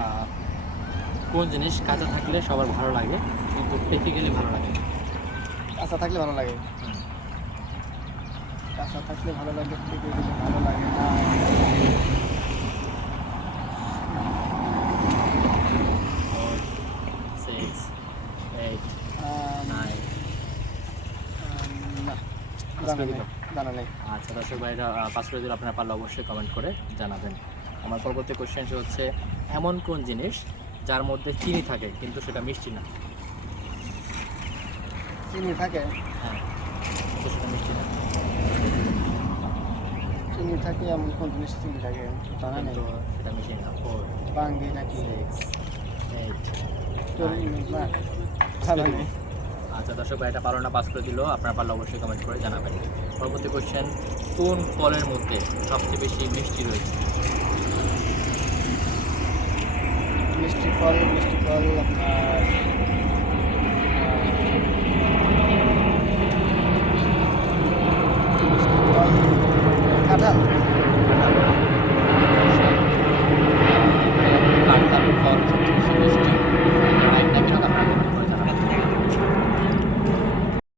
আহ, কোন জিনিস কাঁচা থাকলে সবার ভালো লাগে কিন্তু পেকে গেলে ভালো লাগে না? কাঁচা থাকলে ভালো লাগে। হুম, কাঁচা থাকলে ভালো লাগে, পেকে গেলে ভালো লাগে না। 4, 6, 8, আম, 9। না, পাস জানা করে নেই, দিল। জানা নেই। আচ্ছা দর্শক ভাইরা, পাস করে দিলে আপনারা পারলে অবশ্যই কমেন্ট করে জানাবেন। আমার পরবর্তী কোশ্চেন হচ্ছে, এমন কোন জিনিস যার মধ্যে চিনি থাকে কিন্তু সেটা মিষ্টি না? চিনি থাকে? হ্যাঁ, কিন্তু সেটা মিষ্টি না, চিনি থাকে এমন কোন জিনিস চিনি থাকে? জানা নেই। কিন্তু সেটা মিষ্টি না। 4, বাঙ্গি নাকি? 6, 8, চল 9। না, পাস করে জানা দিব। নেই। আচ্ছা দর্শক ভাই, এটা পারো না, পাস করে দিল। আপনারা পারলে অবশ্যই কমেন্ট করে জানাবেন। পরবর্তী কোশ্চেন, কোন ফলের মধ্যে সবচেয়ে বেশি মিষ্টি রয়েছে? মিষ্টি ফল আপনার